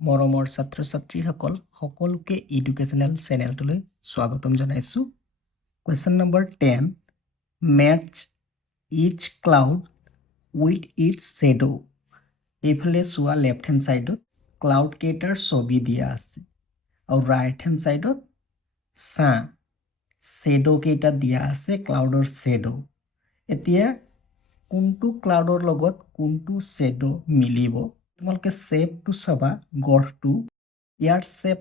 মৰমৰ ছাত্ৰ ছাত্ৰীসকল সকলোকে এডুকেশ্যনেল চেনেলটোলৈ স্বাগতম জনাইছোঁ। Question number 10, match is cloud with its shadow. এইফালে চোৱা লেফ্ট হেণ্ড ছাইডত ক্লাউড কেইটাৰ ছবি দিয়া আছে আৰু ৰাইট হেণ্ড ছাইডত চা শ্বেডো কেইটা দিয়া আছে, ক্লাউডৰ শ্বেডো। এতিয়া কোনটো ক্লাউডৰ লগত কোনটো শ্বেডো মিলিব, তোমালোকে শ্বেপটো চাবা, গঢ়টো ইয়াৰ শ্বেপ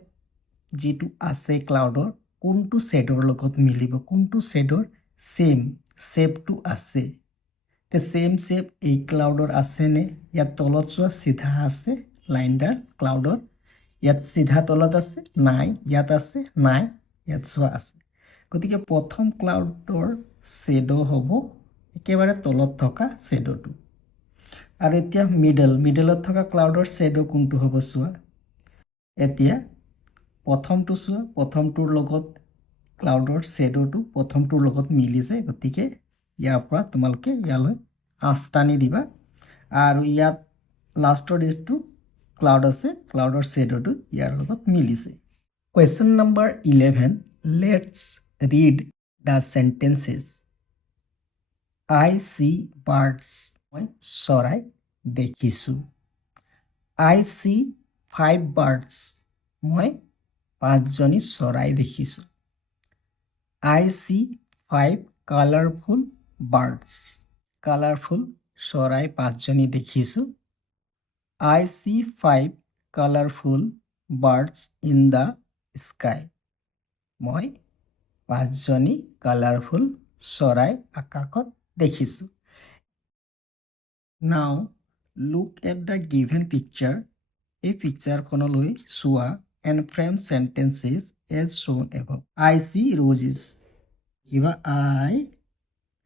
যিটো আছে ক্লাউডৰ কোনটো শ্বেডৰ লগত মিলিব, কোনটো শ্বেডৰ সেম শ্বেপটো আছে। তে সেম শ্বেপ এই ক্লাউডৰ আছেনে? ইয়াত তলত চোৱা চিধা আছে লাইনডাল ক্লাউডৰ, ইয়াত চিধা তলত আছে নাই, ইয়াত আছে নাই, ইয়াত চোৱা আছে। গতিকে প্ৰথম ক্লাউডৰ শ্বেডো হ'ব একেবাৰে তলত থকা শ্বেডোটো। আৰু এতিয়া মিডলত থকা ক্লাউডৰ শ্বেডো কোনটো হ'ব চোৱা। এতিয়া প্ৰথমটো চোৱা, প্ৰথমটোৰ লগত ক্লাউডৰ শ্বেডোটো প্ৰথমটোৰ লগত মিলিছে, গতিকে ইয়াৰ পৰা তোমালোকে ইয়ালৈ আঁচ টানি দিবা। আৰু ইয়াত লাষ্টৰ যিটো ক্লাউড আছে, ক্লাউডৰ শ্বেডোটো ইয়াৰ লগত মিলিছে। Question number 11, let's read the sentences. I see birds. মই চৰাই দেখিছোঁ। I see 5 birds. মই 5জনী চৰাই দেখিছোঁ। I see 5 colorful birds. Colourful চৰাই 5জনী দেখিছোঁ। I see 5 colorful birds in the sky. মই 5জনী কালাৰফুল চৰাই আকাশত দেখিছোঁ। Now look at the given picture. এই পিকচাৰখনলৈ চোৱা and frame sentences as shown above. I see roses. কিবা I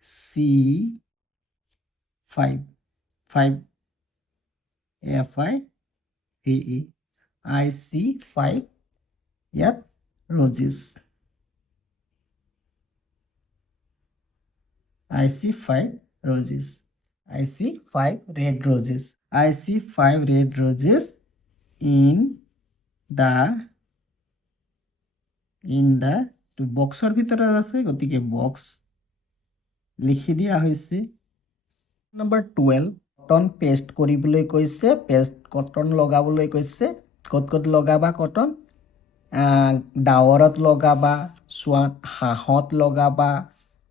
see 5 F-I-V-E. I see 5 ইয়াত roses. I see 5 roses. I see 5 red roses. I see 5 red roses in the বক্সৰ ভিতৰত আছে, গতিকে box লিখি দিয়া হৈছে। নম্বৰ 12, কটন পেষ্ট কৰিবলৈ কৈছে, কটন লগাবলৈ কৈছে। ক'ত লগাবা কটন? ডাৱৰত লগাবা, হাঁহত লগাবা,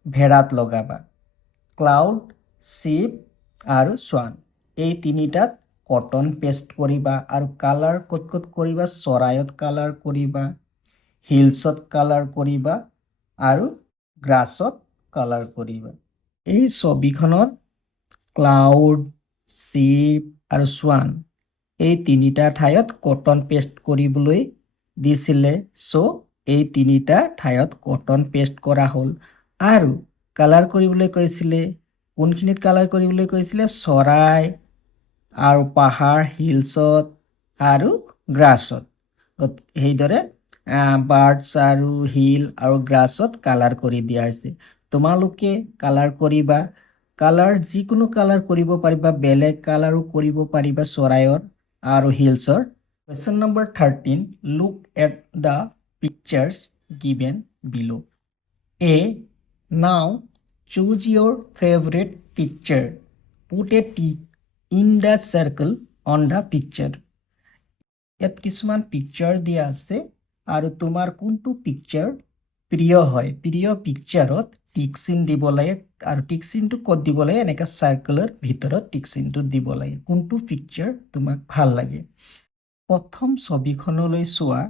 ভেড়াত লগাবা। ক্লাউড, শ্বিপ আৰু সোৱান, এই তিনিটাত কটন পেষ্ট কৰিবা। আৰু কালাৰ ক'ত কৰিবা? চৰাইত কালাৰ কৰিবা, হিলছত কালাৰ কৰিবা আৰু গ্ৰাছত কালাৰ কৰিবা। এই ছবিখনত ক্লাউড, শ্বিপ আৰু সোৱান এই তিনিটা ঠাইত কটন পেষ্ট কৰিবলৈ দিছিলে। এই তিনিটা ঠাইত কটন পেষ্ট কৰা হ'ল। আৰু কালাৰ কৰিবলৈ কৈছিলে, কোনখিনিত কালাৰ কৰিবলৈ কৈছিলে? চৰাই আৰু পাহাৰ, হিলছত আৰু গ্ৰাছত। সেইদৰে বাৰ্ডছ আৰু হিল আৰু গ্ৰাছত কালাৰ কৰি দিয়া হৈছে। তোমালোকে কালাৰ কৰিবা, কালাৰ যিকোনো কালাৰ কৰিব পাৰিবা, বেলেগ কালাৰো কৰিব পাৰিবা চৰাইৰ আৰু হিলছৰ। Question number 13, look at the pictures given below. Now choose your favorite picture. Put a tick in the circle on the picture. ইয়াত কিছুমান পিকচাৰ দিয়া আছে আৰু তোমাৰ কোনটো পিকচাৰ প্ৰিয় হয়, প্ৰিয় পিকচাৰত টিক চিন দিব লাগে। আৰু টিক চিনটো ক'ত দিব লাগে? এনেকৈ চাৰ্কুলৰ ভিতৰত টিক চিনটো দিব লাগে, কোনটো পিকচাৰ তোমাক ভাল লাগে। প্ৰথম ছবিখনলৈ চোৱা,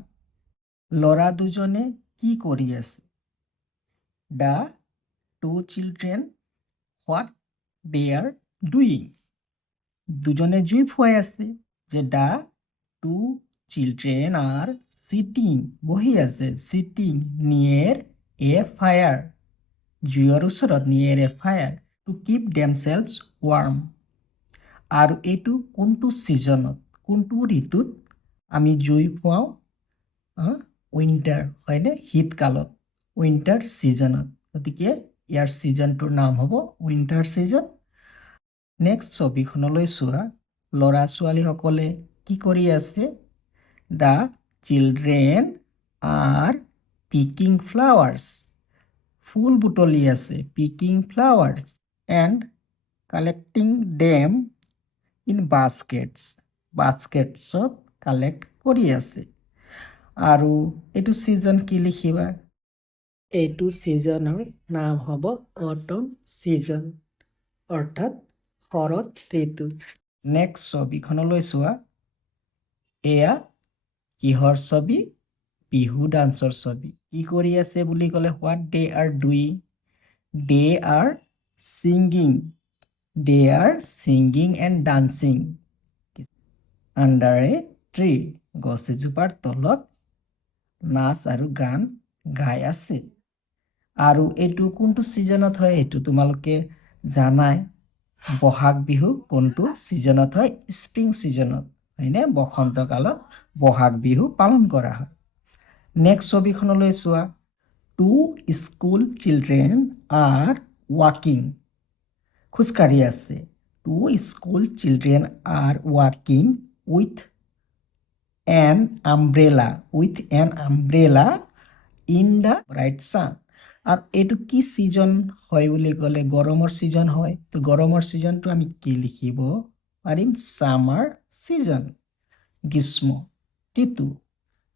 ল'ৰা দুজনে কি কৰি আছে? The 2 children, what they are doing? দুজনে জুই ফুৱাই আছে। যে the 2 children are sitting, বহি আছে, sitting near a fire, জুইৰ ওচৰত, near a fire to keep themselves warm. আৰু এইটো কোনটো ছিজনত, কোনটো ঋতুত আমি জুই ফুৱাওঁ? উইণ্টাৰ, হয়নে? শীতকালত, উইণ্টাৰ ছিজনত। গতিকে ইয়াৰ ছিজনটোৰ নাম হ'ব উইণ্টাৰ ছিজন। নেক্সট ছবিখনলৈ চোৱা, ল'ৰা ছোৱালীসকলে কি কৰি আছে? The children are picking flowers. ফুল বুটলি আছে, picking flowers and collecting them in baskets. বাস্কেটছত কালেক্ট কৰি আছে। আৰু এইটো ছিজন কি লিখিবা? এইটো ছিজনৰ নাম হ'ব অটম ছিজন, অৰ্থাৎ শৰৎ ঋতু। নেক্সট ছবিখনলৈ চোৱা। এয়া কিহৰ ছবি? বিহু ডান্সৰ ছবি। কি কৰি আছে বুলি ক'লে what they are doing? They are singing. They are singing and dancing under a tree. গছ এজোপাৰ তলত নাচ আৰু গান গাই আছে। আৰু এইটো কোনটো ছিজনত হয় এইটো তোমালোকে জানাই। বহাগ বিহু কোনটো ছিজনত হয়? স্প্ৰিং ছিজনত, হয়নে? বসন্ত কালত বহাগ বিহু পালন কৰা হয়। নেক্সট ছবিখনলৈ চোৱা। টু স্কুল চিলড্ৰেন আৰ ৱাকিং। খোজকাঢ়ি আছে। টু স্কুল চিলড্ৰেন আৰ ৱাকিং with an umbrella. With an umbrella in the bright sun. আৰু এইটো কি ছিজন হয় বুলি ক'লে গৰমৰ ছিজন হয়। তো গৰমৰ ছিজনটো আমি কি লিখিব পাৰিম? ছামাৰ ছিজন, গ্ৰীষ্ম ঋতু।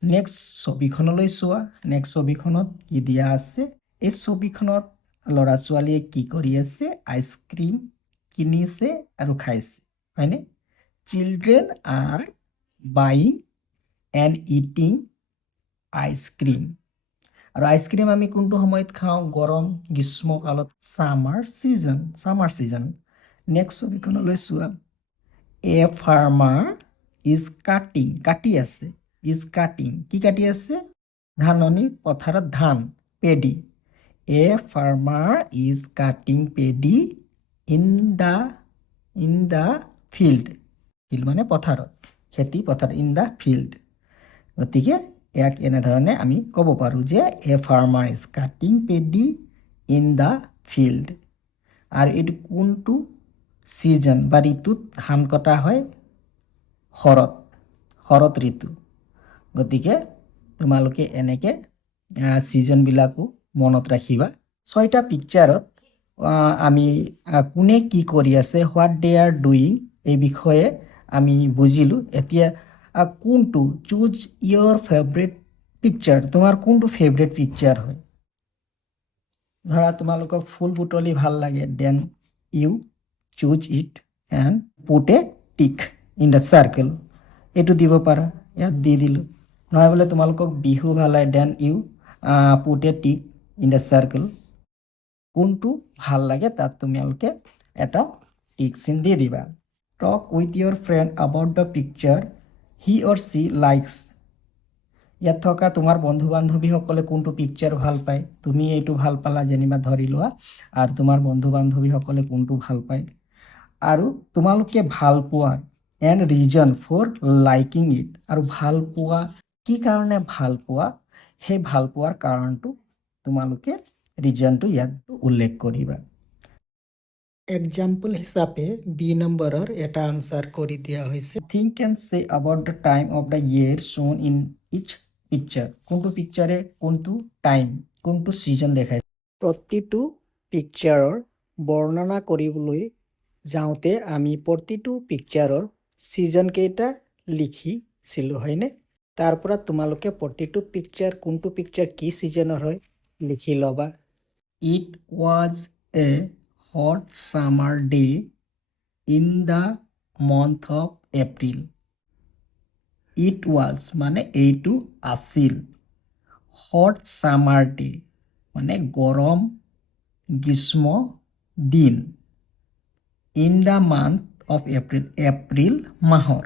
নেক্সট ছবিখনলৈ চোৱা। নেক্সট ছবিখনত কি দিয়া আছে? এই ছবিখনত ল'ৰা ছোৱালীয়ে কি কৰি আছে? আইচক্ৰীম কিনিছে আৰু খাইছে, হয়নে? Children are buying and eating ice cream. আৰু আইচক্ৰীম আমি কোনটো সময়ত খাওঁ? গৰম গ্ৰীষ্মকালত, summer season, summer season. Next ছবিখনলৈ চোৱা। A farmer is cutting. কাটি আছে। Is cutting. কি কাটি আছে? ধাননি পথাৰত ধান, paddy. A farmer is cutting paddy in the field. Field মানে পথাৰত, খেতি পথাৰ, ইন দ্য ফিল্ড। গতিকে ইয়াক এনেধৰণে আমি ক'ব পাৰোঁ যে a farmer is cutting paddy in the field. আৰু এইটো কোনটো ছিজন বা ঋতুত ধান কটা হয়? শৰৎ, শৰৎ ঋতু। গতিকে তোমালোকে এনেকৈ ছিজনবিলাকো মনত ৰাখিবা। 6টা পিকচাৰত আমি কোনে কি কৰি আছে, হোৱাট দে আৰ ডুইং, এই বিষয়ে আমি বুজিলোঁ। এতিয়া কোনটো? চুজ ইয়ৰ ফেভৰেট পিকচাৰ। তোমাৰ কোনটো ফেভৰেট পিকচাৰ হয়? ধৰা তোমালোকক ফুল বুটলি ভাল লাগে, then you choose it and put a tick in the circle. এইটো দিব পাৰা, ইয়াত দি দিলোঁ। নহয় বোলে তোমালোকক বিহু ভাল লাগে, then you put a tick in the circle. কোনটো ভাল লাগে তাত তোমালোকে এটা টিক চিন দি দিবা। Talk with your friend about the picture he or she likes. ইয়াত থকা তোমাৰ বন্ধু বান্ধৱীসকলে কোনটো পিকচাৰ ভাল পায়, তুমি এইটো ভাল পালা যেনিবা ধৰি লোৱা, আৰু তোমাৰ বন্ধু বান্ধৱীসকলে কোনটো ভাল পায়। আৰু তোমালোকে ভাল পোৱা and reason for liking it. আৰু ভাল পোৱা, কি কাৰণে ভাল পোৱা, সেই ভাল পোৱাৰ কাৰণটো তোমালোকে ৰিজনটো ইয়াত উল্লেখ কৰিবা। এক্সাম্পল হিচাপে বি নম্বৰৰ এটা আনচাৰ কৰি দিয়া হৈছে। থিংক এণ্ড চে about the time of the year shown in each picture. কোনটো পিকচাৰে কোনটো টাইম, কোনটো ছিজন দেখাইছে? প্ৰতিটো পিকচাৰৰ বৰ্ণনা কৰিবলৈ যাওঁতে আমি প্ৰতিটো পিকচাৰৰ ছিজন কেইটা লিখিছিলোঁ, হয়নে? তাৰ পৰা তোমালোকে প্ৰতিটো পিকচাৰ, কোনটো পিকচাৰ কি ছিজনৰ হয় লিখি ল'বা। It was a hot summer day in the month of April. It was মানে এইটো আছিল, হট ছামাৰ ডে মানে গৰম গ্ৰীষ্ম দিন, in the month of April April মাহৰ।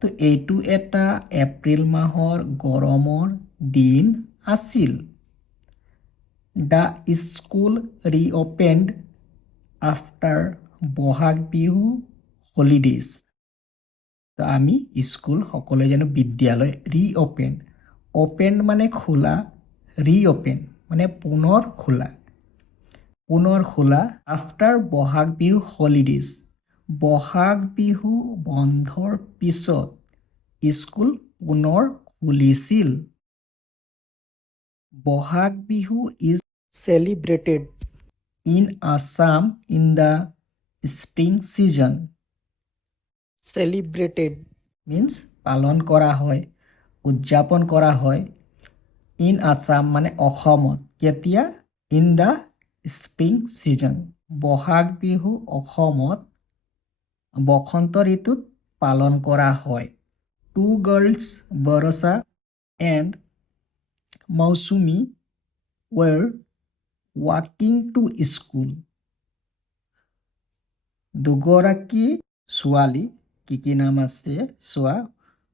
তো এইটো এটা এপ্ৰিল মাহৰ গৰমৰ দিন আছিল। The school reopened after Bohag Bihu holidays. তো আমি স্কুল সকলোৱে জানো বিদ্যালয় ৰিঅপেন, অপেন মানে খোলা, ৰিঅপেন মানে পুনৰ খোলা, পুনৰ খোলা। আফটাৰ বহাগ বিহু হলিডেজ, বহাগ বিহু বন্ধৰ পিছত স্কুল পুনৰ খুলিছিল Bohag Bihu is celebrated in Assam in the spring season celebrated means পালন কৰা হয় উদযাপন কৰা হয় in Assam মানে অসমত কেতিয়া in the spring season Bohag Bihu অসমত বসন্ত ঋতুত পালন কৰা হয় two girls Barasa and Mausumi were walking to school দুগৰাকী ছোৱালী কি নাম আছে চোৱা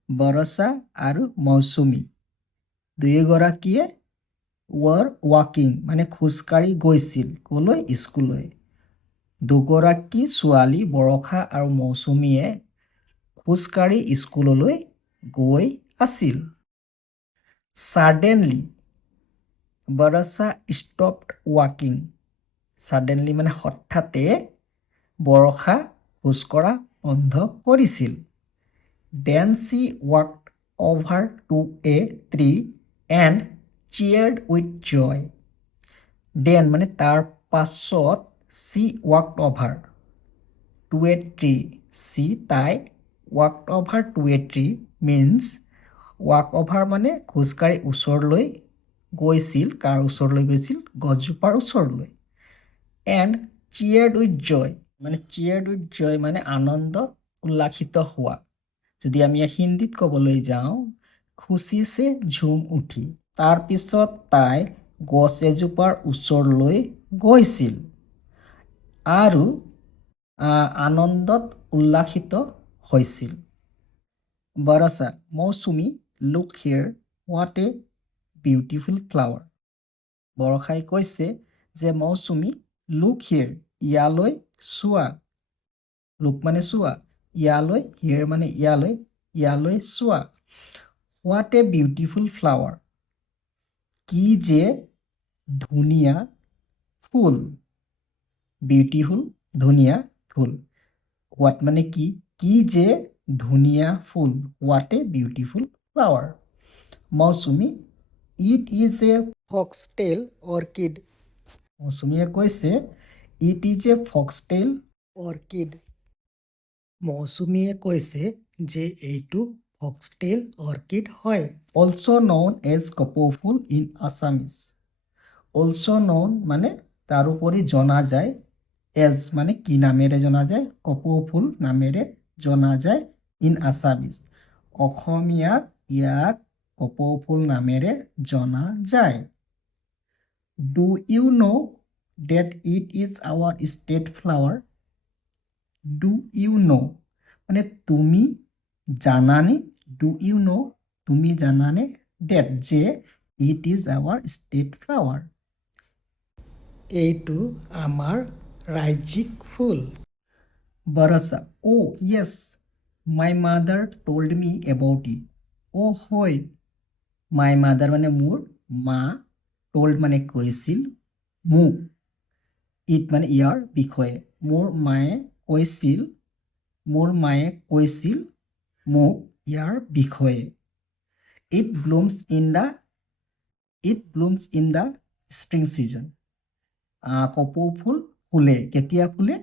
বৰসা আৰু মৌচুমী দুয়োগৰাকীয়ে were walking মানে খোজকাঢ়ি গৈছিল কলৈ স্কুললৈ দুগৰাকী ছোৱালী বৰষা আৰু মৌচুমীয়ে খোজকাঢ়ি স্কুললৈ গৈ আছিল suddenly বৰসা stopped walking suddenly মানে হঠাতে বৰষা খোজকঢ়া বন্ধ কৰিছিল then she walked over to a tree and cheered with joy then মানে তাৰ পাছত she walked over to a tree she তাই walked over to a tree means walk over মানে খোজকাঢ়ি ওচৰলৈ গৈছিল কাৰ ওচৰলৈ গৈছিল গছজোপাৰ ওচৰলৈ and cheered with joy মানে cheered with joy মানে আনন্দ উল্লাসিত হোৱা যদি আমি হিন্দীত ক'বলৈ যাওঁ খুশি সে ঝুম উঠি তাৰ পিছত তাই গছ এজোপাৰ ওচৰলৈ গৈছিল আৰু আনন্দত উল্লাসিত হৈছিল বৰসা মৌচুমী look here what a beautiful flower বৰষাই কৈছে যে মৌচুমী look here ইয়ালৈ চোৱা look মানে চোৱা ইয়ালৈ here মানে ইয়ালৈ চোৱা what a beautiful flower কি যে ধুনীয়া ফুল বিউটিফুল ধুনীয়া ফুল what মানে কি যে ধুনীয়া ফুল what a beautiful flower Mousumi it is a foxtail orchid মৌচুমীয়ে কৈছে it is a foxtail orchid মৌচুমীয়ে কৈছে যে এইটো foxtail orchid হয় also known as কপৌ ফুল in Assamese also known মানে তাৰোপৰি জনা যায় as মানে কি নামেৰে জনা যায় কপৌ ফুল নামেৰে জনা যায় in Assamese অসমীয়াত ইয়াক কপৌ ফুল নামেৰে জনা যায় do you know that it is our state flower do you know মানে তুমি জানানে do you know তুমি জানানে that যে it is our state flower এইটো আমাৰ ৰাজ্যিক ফুল বৰসা oh yes my mother told me about it oh হয় my mother মানে মোৰ মা told মানে কৈছিল মোক it মানে ইয়াৰ বিষয়ে মোৰ মায়ে কৈছিল মোক ইয়াৰ বিষয়ে it blooms in the spring season কপৌ ফুল ফুলে কেতিয়া ফুলে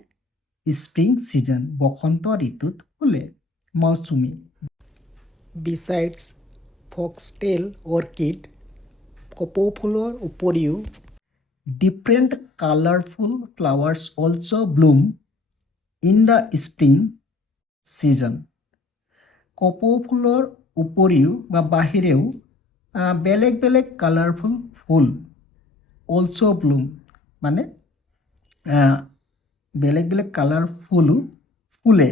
স্প্ৰিং সিজন বসন্ত ঋতুত ফুলে মৌচুমী besides foxtail orchid কপৌ ফুলৰ উপৰিও different colorful flowers also bloom in the spring season কপৌ ফুলৰ উপৰিও বা বাহিৰেও বেলেগ বেলেগ কালাৰফুল ফুল also bloom মানে বেলেগ বেলেগ কালাৰ ফুলো ফুলে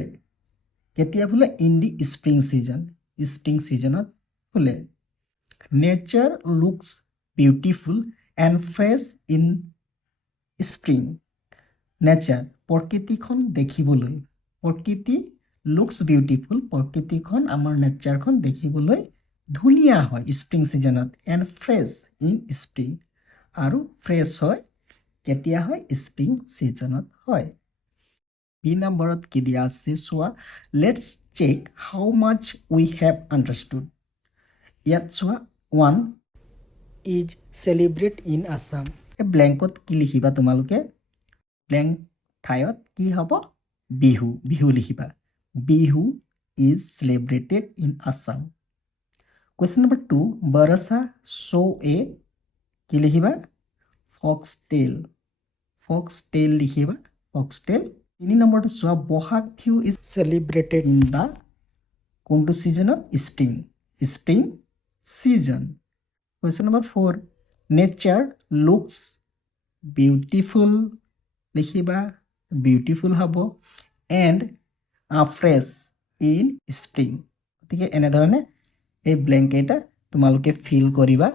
কেতিয়া ফুলে in the spring season spring seasonত ফুলে nature looks beautiful and fresh in spring nature প্ৰকৃতিখন দেখিবলৈ প্ৰকৃতি looks beautiful প্ৰকৃতিখন আমাৰ নেচাৰখন দেখিবলৈ ধুনীয়া হয় স্প্ৰিং সিজনত and fresh in spring আৰু ফ্ৰেছ হয় কেতিয়া হয় স্প্ৰিং সিজনত হয় বি নম্বৰত কি দিয়া আছে চোৱা let's check how much we have understood ইয়াত চোৱা 1 ইজ চেলিব্ৰেট ইন আছাম। এই ব্লেংকত কি লিখিবা তোমালোকে? ব্লেংক ঠাইত কি হ'ব? বিহু, বিহু লিখিবা। Bihu is celebrated in Assam. Question number 2, বাৰছা শ্ব' এ কি লিখিবা? ফক্স টেইল, ফক্স টেইল লিখিবা, ফক্স টেইল। 3 নম্বৰটো চোৱা, Bohag Bihu is celebrated in the কোনটো ছিজনত? Spring, spring season. Question number 4, nature looks beautiful লিখিবা, বিউটিফুল হ'ব। And fresh in spring. গতিকে এনেধৰণে এই ব্লেংকেটা তোমালোকে ফিল কৰিবা।